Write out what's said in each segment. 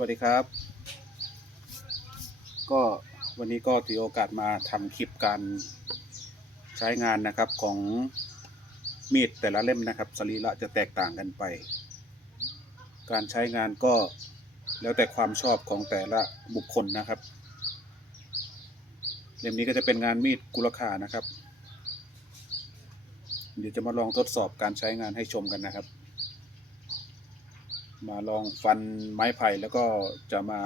วัสดีครับ ก็วันนี้ก็ถือโอกาสมาทำคลิปการใช้งานนะครับของมีดแต่ละเล่มนะครับสรีระจะแตกต่างกันไป การใช้งานก็แล้วแต่ความชอบของแต่ละบุคคลนะครับ เล่มนี้ก็จะเป็นงานมีดกุลขานะครับ เดี๋ยวจะมาลองทดสอบการใช้งานให้ชมกันนะครับ มาลองฟันไม้ไผ่แล้วก็จะมา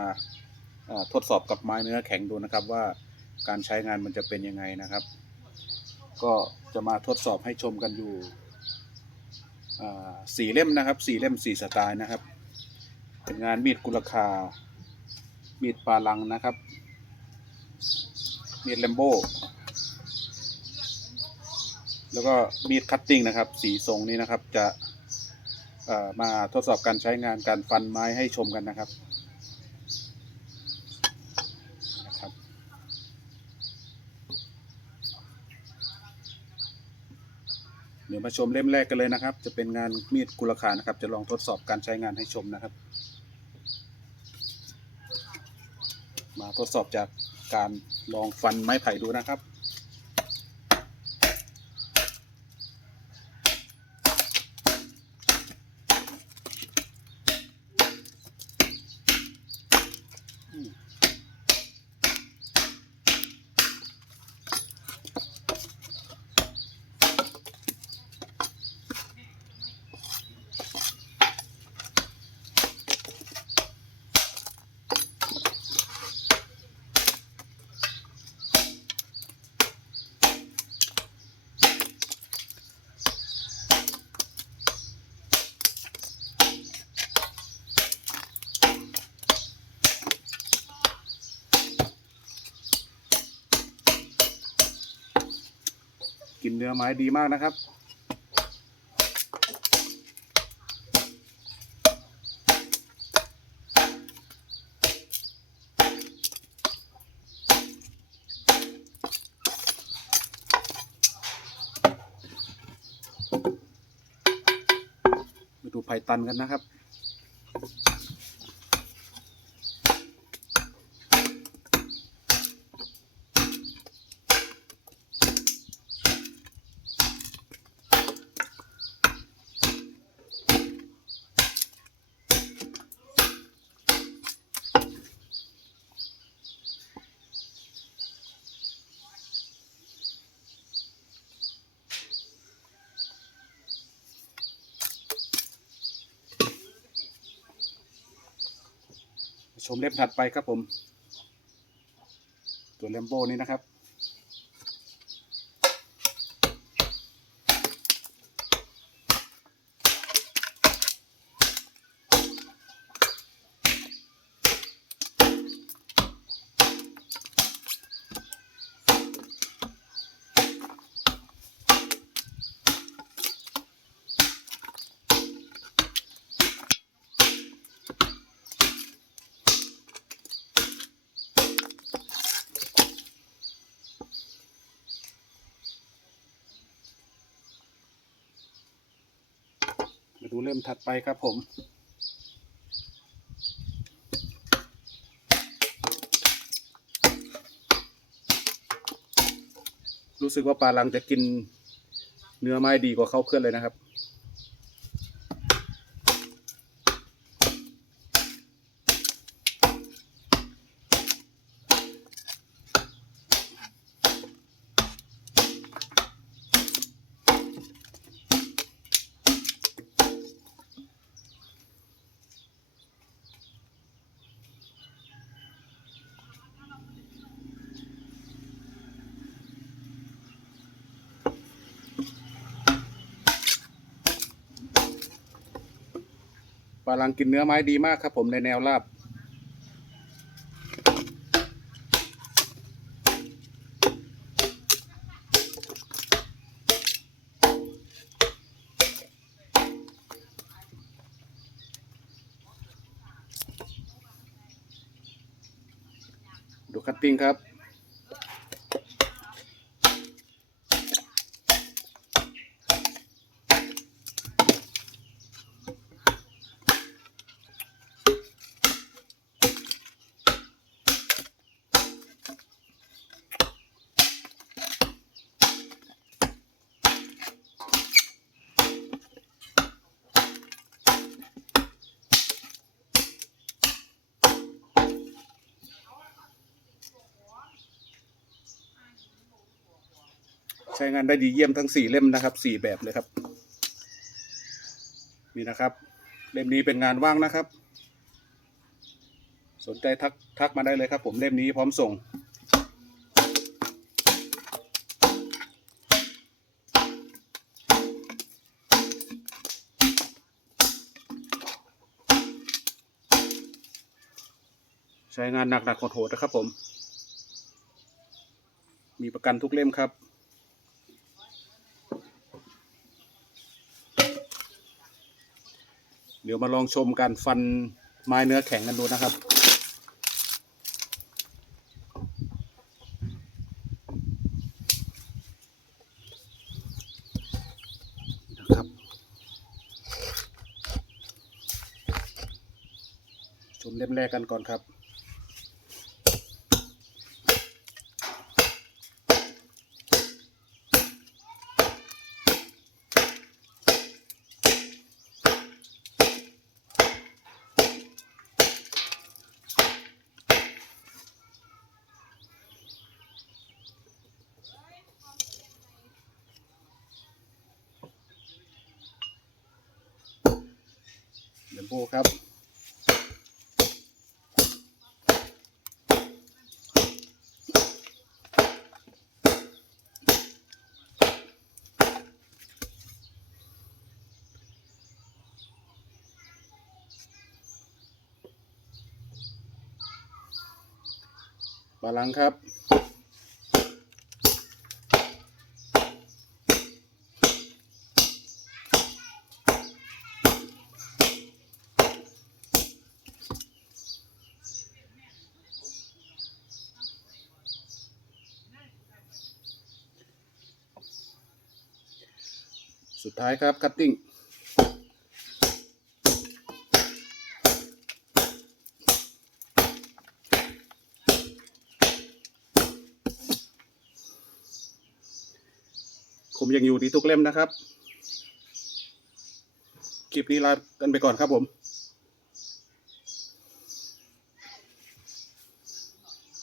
ทดสอบกับไม้เนื้อแข็งดูนะครับว่าการใช้งานมันจะเป็นยังไงนะครับ ก็จะมาทดสอบให้ชมกันอยู่สี่เล่มนะครับสี่เล่มสี่สไตล์นะครับ เป็นงานมีดกุลคา มีดปาลังนะครับ มีดแลมโบแล้วก็มีดคัตติ้งนะครับ สีทรงนี้นะครับจะ มาทดสอบการใช้งานการฟันไม้ให้ชมกันนะครับนะครับเดี๋ยวมาชมเล่มแรกกันเลยนะครับ จะเป็นงานมีดกุลขานะครับ จะลองทดสอบการใช้งานให้ชมนะครับ มาทดสอบจากการลองฟันไม้ไผ่ดูนะครับ เนื้อไม้ดีมากนะครับ มาดูไผ่ตันกันนะครับ ชมเล่มถัดไปครับผม ตัวแลมโบนี้นะครับ ดูเล่มถัดไปครับผม รู้สึกว่าปลาลังจะกินเนื้อไม้ดีกว่าเขาเคลื่อนเลยนะครับาลังกินเนื้อไม้ดีมากครับผมในแนวราบ ดูคัตติ้งครับ ช้งานได้ดีเยี่ยมทั้งสี่เล่มนะครับสี่แบบเลยครับ นี่นะครับ เล่มนี้เป็นงานว่างนะครับ สนใจทักทักมาได้เลยครับ ผมเล่มนี้พร้อมส่ง ใช้งานหนักๆโหดๆนะครับผมมีประกันทุกเล่มครับ ดี๋ยวมาลองชมการฟันไม้เนื้อแข็งกันดูนะครับ นะครับ ชมเล่มแรกกันก่อนครับ เดมโบครับ บาลังครับ สุดท้ายครับคัตติ้งผมยังอยู่ดีทุกเล่มนะครับ คลิปนี้ลากันไปก่อนครับผม